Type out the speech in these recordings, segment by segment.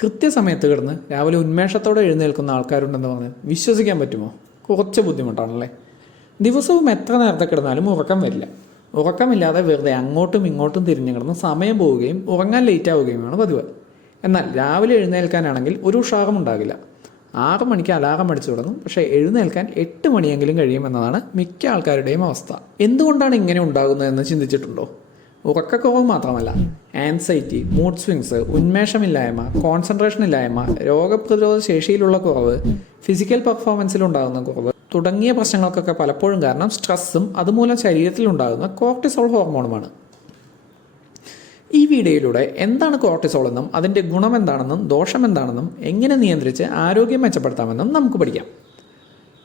കൃത്യസമയത്ത് കിടന്ന് രാവിലെ ഉന്മേഷത്തോടെ എഴുന്നേൽക്കുന്ന ആൾക്കാരുണ്ടെന്ന് പറഞ്ഞാൽ വിശ്വസിക്കാൻ പറ്റുമോ? കുറച്ച് ബുദ്ധിമുട്ടാണല്ലേ. ദിവസവും എത്ര നേരത്തെ കിടന്നാലും ഉറക്കം വരില്ല. ഉറക്കമില്ലാതെ വെറുതെ അങ്ങോട്ടും ഇങ്ങോട്ടും തിരിഞ്ഞു കിടന്ന് സമയം പോവുകയും ഉറങ്ങാൻ ലേറ്റ് ആവുകയുമാണ് പതിവ്. എന്നാൽ രാവിലെ എഴുന്നേൽക്കാനാണെങ്കിൽ ഒരു ഉഷാറും ഉണ്ടാകില്ല. 6 മണിക്ക് അലാറം അടിച്ചു തുടങ്ങും, പക്ഷേ എഴുന്നേൽക്കാൻ 8 മണിയെങ്കിലും കഴിയുമെന്നതാണ് മിക്ക ആൾക്കാരുടെയും അവസ്ഥ. എന്തുകൊണ്ടാണ് ഇങ്ങനെ ഉണ്ടാകുന്നതെന്ന് ചിന്തിച്ചിട്ടുണ്ടോ? ഉറക്കക്കുറവ് മാത്രമല്ല, ആൻസൈറ്റി, മൂഡ് സ്വിങ്സ്, ഉന്മേഷമില്ലായ്മ, കോൺസെൻട്രേഷൻ ഇല്ലായ്മ, രോഗപ്രതിരോധ ശേഷിയിലുള്ള കുറവ്, ഫിസിക്കൽ പെർഫോമൻസിലുണ്ടാകുന്ന കുറവ് തുടങ്ങിയ പ്രശ്നങ്ങൾക്കൊക്കെ പലപ്പോഴും കാരണം സ്ട്രെസ്സും അതുമൂലം ശരീരത്തിലുണ്ടാകുന്ന കോർട്ടിസോൾ ഹോർമോണുമാണ്. ഈ വീഡിയോയിലൂടെ എന്താണ് കോർട്ടിസോൾ എന്നും അതിൻ്റെ ഗുണമെന്താണെന്നും ദോഷമെന്താണെന്നും എങ്ങനെ നിയന്ത്രിച്ച് ആരോഗ്യം മെച്ചപ്പെടുത്താമെന്നും നമുക്ക് പഠിക്കാം.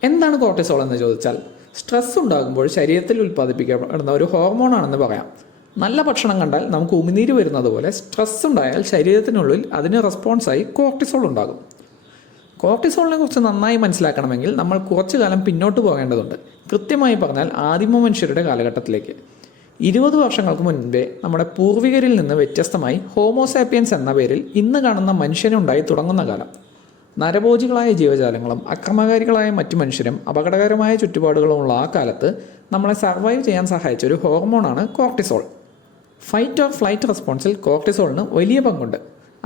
എന്താണ് കോർട്ടിസോൾ എന്ന് ചോദിച്ചാൽ, സ്ട്രെസ് ഉണ്ടാകുമ്പോൾ ശരീരത്തിൽ ഉൽപ്പാദിപ്പിക്കപ്പെടുന്ന ഒരു ഹോർമോണാണെന്ന് പറയാം. നല്ല ഭക്ഷണം കണ്ടാൽ നമുക്ക് ഉമിനീര് വരുന്നത് പോലെ സ്ട്രെസ് ഉണ്ടായാൽ ശരീരത്തിനുള്ളിൽ അതിന് റെസ്പോൺസായി കോർട്ടിസോൾ ഉണ്ടാകും. കോർട്ടിസോളിനെ കുറിച്ച് നന്നായി മനസ്സിലാക്കണമെങ്കിൽ നമ്മൾ കുറച്ചു കാലം പിന്നോട്ട് പോകേണ്ടതുണ്ട്. കൃത്യമായി പറഞ്ഞാൽ ആദിമ മനുഷ്യരുടെ കാലഘട്ടത്തിലേക്ക്. 20 വർഷങ്ങൾക്ക് മുൻപേ നമ്മുടെ പൂർവികരിൽ നിന്ന് വ്യത്യസ്തമായി ഹോമോസാപ്പിയൻസ് എന്ന പേരിൽ ഇന്ന് കാണുന്ന മനുഷ്യനുണ്ടായി തുടങ്ങുന്ന കാലം. നരഭോജികളായ ജീവജാലങ്ങളും അക്രമകാരികളായ മറ്റു മനുഷ്യരും അപകടകരമായ ചുറ്റുപാടുകളുമുള്ള ആ കാലത്ത് നമ്മളെ സർവൈവ് ചെയ്യാൻ സഹായിച്ച ഒരു ഹോർമോണാണ് കോർട്ടിസോൾ. ഫൈറ്റ് ഓർ ഫ്ലൈറ്റ് റെസ്പോൺസിൽ കോർട്ടിസോളിന് വലിയ പങ്കുണ്ട്.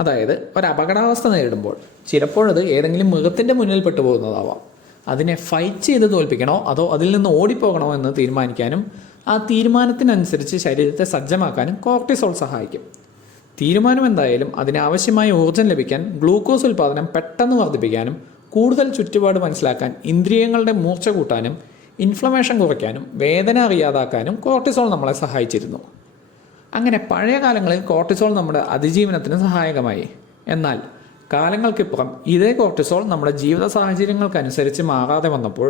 അതായത് ഒരു അപകടാവസ്ഥ നേരിടുമ്പോൾ ചിലപ്പോഴത് ഏതെങ്കിലും മൃഗത്തിൻ്റെ മുന്നിൽ പെട്ടുപോകുന്നതാവാം. അതിനെ ഫൈറ്റ് ചെയ്ത് തോൽപ്പിക്കണോ അതോ അതിൽ നിന്ന് ഓടിപ്പോകണോ എന്ന് തീരുമാനിക്കാനും ആ തീരുമാനത്തിനനുസരിച്ച് ശരീരത്തെ സജ്ജമാക്കാനും കോർട്ടിസോൾ സഹായിക്കും. തീരുമാനം എന്തായാലും അതിനാവശ്യമായ ഊർജ്ജം ലഭിക്കാൻ ഗ്ലൂക്കോസ് ഉൽപ്പാദനം പെട്ടെന്ന് വർദ്ധിപ്പിക്കാനും കൂടുതൽ ചുറ്റുപാട് മനസ്സിലാക്കാൻ ഇന്ദ്രിയങ്ങളുടെ മൂർച്ച കൂട്ടാനും ഇൻഫ്ലമേഷൻ കുറയ്ക്കാനും വേദന അറിയാതാക്കാനും കോർട്ടിസോൾ നമ്മളെ സഹായിച്ചിരുന്നു. അങ്ങനെ പഴയ കാലങ്ങളിൽ കോർട്ടിസോൾ നമ്മുടെ അതിജീവനത്തിന് സഹായകമായി. എന്നാൽ കാലങ്ങൾക്കിപ്പുറം ഇതേ കോർട്ടിസോൾ നമ്മുടെ ജീവിത സാഹചര്യങ്ങൾക്കനുസരിച്ച് മാറാതെ വന്നപ്പോൾ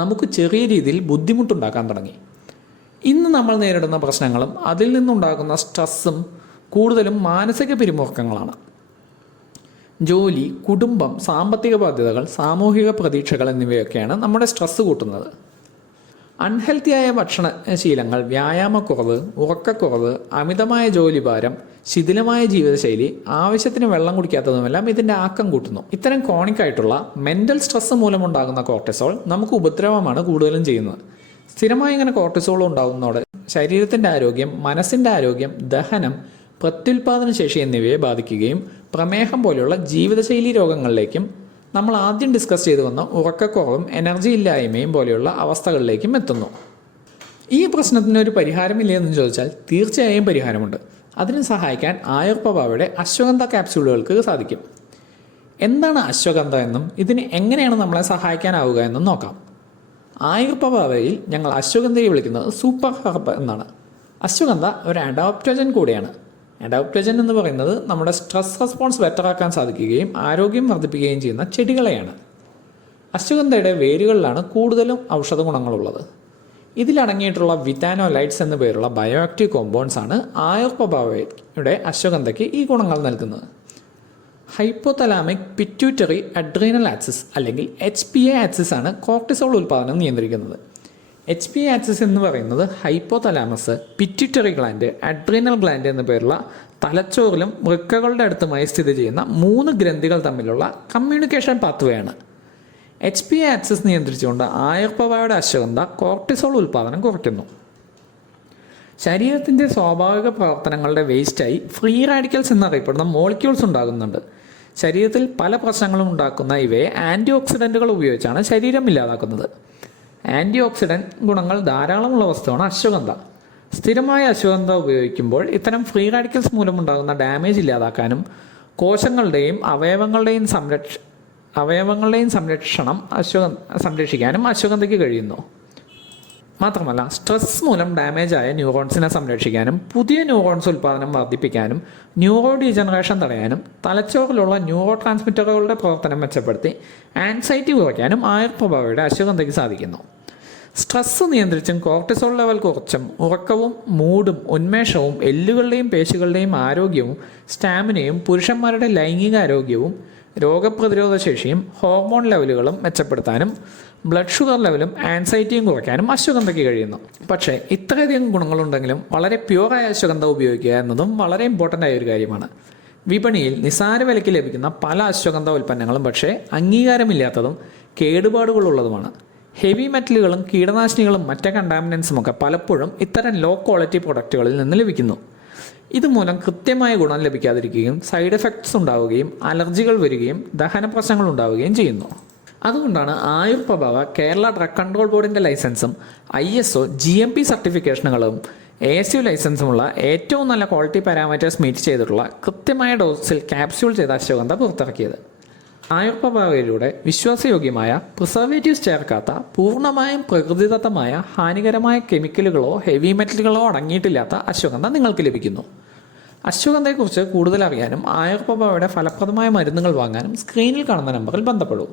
നമുക്ക് ചെറിയ രീതിയിൽ ബുദ്ധിമുട്ടുണ്ടാക്കാൻ തുടങ്ങി. ഇന്ന് നമ്മൾ നേരിടുന്ന പ്രശ്നങ്ങളും അതിൽ നിന്നുണ്ടാകുന്ന സ്ട്രെസ്സും കൂടുതലും മാനസിക പിരിമുറുക്കങ്ങളാണ്. ജോലി, കുടുംബം, സാമ്പത്തിക ബാധ്യതകൾ, സാമൂഹിക പ്രതീക്ഷകൾ എന്നിവയൊക്കെയാണ് നമ്മുടെ സ്ട്രെസ്സ് കൂട്ടുന്നത്. അൺഹെൽത്തിയായ ഭക്ഷണശീലങ്ങൾ, വ്യായാമക്കുറവ്, ഉറക്കക്കുറവ്, അമിതമായ ജോലിഭാരം, ശിഥിലമായ ജീവിതശൈലി, ആവശ്യത്തിന് വെള്ളം കുടിക്കാത്തതുമെല്ലാം ഇതിൻ്റെ ആക്കം കൂട്ടുന്നു. ഇത്തരം ക്രോണിക്കായിട്ടുള്ള മെൻ്റൽ സ്ട്രെസ് മൂലമുണ്ടാകുന്ന കോർട്ടിസോൾ നമുക്ക് ഉപദ്രവമാണ് കൂടുതലും ചെയ്യുന്നത്. സ്ഥിരമായി ഇങ്ങനെ കോർട്ടിസോൾ ഉണ്ടാകുന്നതോടെ ശരീരത്തിൻ്റെ ആരോഗ്യം, മനസ്സിൻ്റെ ആരോഗ്യം, ദഹനം, പ്രത്യുൽപാദന ശേഷി എന്നിവയെ ബാധിക്കുകയും പ്രമേഹം പോലെയുള്ള ജീവിതശൈലി രോഗങ്ങളിലേക്കും നമ്മൾ ആദ്യം ഡിസ്കസ് ചെയ്തു വന്ന ഉറക്കക്കുറവും എനർജി ഇല്ലായ്മയും പോലെയുള്ള അവസ്ഥകളിലേക്കും എത്തുന്നു. ഈ പ്രശ്നത്തിന് ഒരു പരിഹാരമില്ലേ എന്ന് ചോദിച്ചാൽ തീർച്ചയായും പരിഹാരമുണ്ട്. അതിന് സഹായിക്കാൻ ആയുർപ്രഭാവയുടെ അശ്വഗന്ധ ക്യാപ്സ്യൂളുകൾക്ക് സാധിക്കും. എന്താണ് അശ്വഗന്ധ എന്നും ഇതിന് എങ്ങനെയാണ് നമ്മളെ സഹായിക്കാനാവുക എന്നും നോക്കാം. ആയുർപ്രഭാവയിൽ ഞങ്ങൾ അശ്വഗന്ധയെ വിളിക്കുന്നത് സൂപ്പർ ഹെർബ് എന്നാണ്. അശ്വഗന്ധ ഒരു അഡോപ്റ്റോജൻ കൂടിയാണ്. അഡോപ്റ്റോജൻ എന്ന് പറയുന്നത് നമ്മുടെ സ്ട്രെസ് റെസ്പോൺസ് ബെറ്ററാക്കാൻ സാധിക്കുകയും ആരോഗ്യം വർദ്ധിപ്പിക്കുകയും ചെയ്യുന്ന ചെടികളെയാണ്. അശ്വഗന്ധയുടെ വേരുകളിലാണ് കൂടുതലും ഔഷധ ഗുണങ്ങളുള്ളത്. ഇതിലടങ്ങിയിട്ടുള്ള വിറ്റാനോലൈറ്റ്സ് എന്നു പേരുള്ള ബയോ ആക്റ്റീവ് കോമ്പൗണ്ട്സ് ആണ് ആയുർപ്രഭാവയുടെ അശ്വഗന്ധയ്ക്ക് ഈ ഗുണങ്ങൾ നൽകുന്നത്. ഹൈപ്പോതലാമിക് പിറ്റ്യൂട്ടറി അഡ്രീനൽ ആക്സിസ് അല്ലെങ്കിൽ HPA ആക്സിസ് ആണ് കോർട്ടിസോൾ ഉൽപ്പാദനം നിയന്ത്രിക്കുന്നത്. HPA ആക്സിസ് എന്ന് പറയുന്നത് hypothalamus, pituitary gland, adrenal gland എന്ന പേരുള്ള തലച്ചോറിലും വൃക്കകളുടെ അടുത്തുമായി സ്ഥിതി ചെയ്യുന്ന 3 ഗ്രന്ഥികൾ തമ്മിലുള്ള കമ്മ്യൂണിക്കേഷൻ പാത്വേ ആണ്. HPA ആക്സിസ് നിയന്ത്രിച്ചുകൊണ്ട് ആയുർപ്രഭാവയുടെ അശ്വഗന്ധ കോർട്ടിസോൾ ഉൽപ്പാദനം കുറയ്ക്കുന്നു. ശരീരത്തിൻ്റെ സ്വാഭാവിക പ്രവർത്തനങ്ങളുടെ വേസ്റ്റായി ഫ്രീ റാഡിക്കൽസ് എന്നറിയപ്പെടുന്ന മോളിക്യൂൾസ് ഉണ്ടാകുന്നുണ്ട്. ശരീരത്തിൽ പല പ്രശ്നങ്ങളും ഉണ്ടാക്കുന്ന ഇവയെ ആൻറ്റി ഓക്സിഡൻറ്റുകൾ ഉപയോഗിച്ചാണ് ശരീരം ഇല്ലാതാക്കുന്നത്. ആൻറ്റി ഓക്സിഡൻറ്റ് ഗുണങ്ങൾ ധാരാളമുള്ള വസ്തുവാണ് അശ്വഗന്ധ. സ്ഥിരമായ അശ്വഗന്ധ ഉപയോഗിക്കുമ്പോൾ ഇത്തരം ഫ്രീ റാഡിക്കൽസ് മൂലമുണ്ടാകുന്ന ഡാമേജ് ഇല്ലാതാക്കാനും കോശങ്ങളുടെയും അവയവങ്ങളുടെയും സംരക്ഷിക്കാനും അശ്വഗന്ധയ്ക്ക് കഴിയുന്നു. മാത്രമല്ല സ്ട്രെസ് മൂലം ഡാമേജായ ന്യൂറോൺസിനെ സംരക്ഷിക്കാനും പുതിയ ന്യൂറോൺസ് ഉൽപ്പാദനം വർദ്ധിപ്പിക്കാനും ന്യൂറോ ഡീജനറേഷൻ തടയാനും തലച്ചോറിലുള്ള ന്യൂറോ ട്രാൻസ്മിറ്ററുകളുടെ പ്രവർത്തനം മെച്ചപ്പെടുത്തി ആൻസൈറ്റി കുറയ്ക്കാനും ആയുർപ്രഭാവയുടെ അശ്വഗന്ധയ്ക്ക് സാധിക്കുന്നു. സ്ട്രെസ് നിയന്ത്രിച്ചും കോർട്ടിസോൾ ലെവൽ കുറച്ചും ഉറക്കവും മൂഡും ഉന്മേഷവും എല്ലുകളുടെയും പേശികളുടെയും ആരോഗ്യവും സ്റ്റാമിനയും പുരുഷന്മാരുടെ ലൈംഗിക ആരോഗ്യവും രോഗപ്രതിരോധ ശേഷിയും ഹോർമോൺ ലെവലുകളും മെച്ചപ്പെടുത്താനും ബ്ലഡ് ഷുഗർ ലെവലും ആൻസൈറ്റിയും കുറയ്ക്കാനും അശ്വഗന്ധയ്ക്ക് കഴിയുന്നു. പക്ഷേ ഇത്രയധികം ഗുണങ്ങളുണ്ടെങ്കിലും വളരെ പ്യുവറായ അശ്വഗന്ധ ഉപയോഗിക്കുക എന്നതും വളരെ ഇമ്പോർട്ടൻ്റ് ആയ ഒരു കാര്യമാണ്. വിപണിയിൽ നിസാര വിലയ്ക്ക് ലഭിക്കുന്ന പല അശ്വഗന്ധ ഉൽപ്പന്നങ്ങളും പക്ഷേ അംഗീകാരമില്ലാത്തതും കേടുപാടുകളുള്ളതുമാണ്. ഹെവി മെറ്റലുകളും കീടനാശിനികളും മറ്റ് കണ്ടാമിനൻസും ഒക്കെ പലപ്പോഴും ഇത്തരം ലോ ക്വാളിറ്റി പ്രൊഡക്റ്റുകളിൽ നിന്ന് ലഭിക്കുന്നു. ഇതുമൂലം കൃത്യമായ ഗുണം ലഭിക്കാതിരിക്കുകയും സൈഡ് എഫക്ട്സ് ഉണ്ടാവുകയും അലർജികൾ വരികയും ദഹന പ്രശ്നങ്ങൾ ഉണ്ടാവുകയും ചെയ്യുന്നു. അതുകൊണ്ടാണ് ആയുർ പ്രഭാവ കേരള ഡ്രഗ് കൺട്രോൾ ബോർഡിൻ്റെ ലൈസൻസും ISO GMP സർട്ടിഫിക്കേഷനുകളും ASU ലൈസൻസുമുള്ള ഏറ്റവും നല്ല ക്വാളിറ്റി പാരാമീറ്റേഴ്സ് മീറ്റ് ചെയ്തിട്ടുള്ള കൃത്യമായ ഡോസിൽ ക്യാപ്സ്യൂൾ ചെയ്ത അശ്വഗന്ധ പുറത്തിറക്കിയത്. ആയുർ പ്രഭാവയിലൂടെ വിശ്വാസയോഗ്യമായ പ്രിസർവേറ്റീവ്സ് ചേർക്കാത്ത പൂർണ്ണമായും പ്രകൃതിദത്തമായ ഹാനികരമായ കെമിക്കലുകളോ ഹെവി മെറ്റലുകളോ അടങ്ങിയിട്ടില്ലാത്ത അശ്വഗന്ധ നിങ്ങൾക്ക് ലഭിക്കുന്നു. അശ്വഗന്ധയെക്കുറിച്ച് കൂടുതൽ അറിയാനും ആയുർ പ്രഭാവയുടെ ഫലപ്രദമായ മരുന്നുകൾ വാങ്ങാനും സ്ക്രീനിൽ കാണുന്ന നമ്പറിൽ ബന്ധപ്പെടൂ.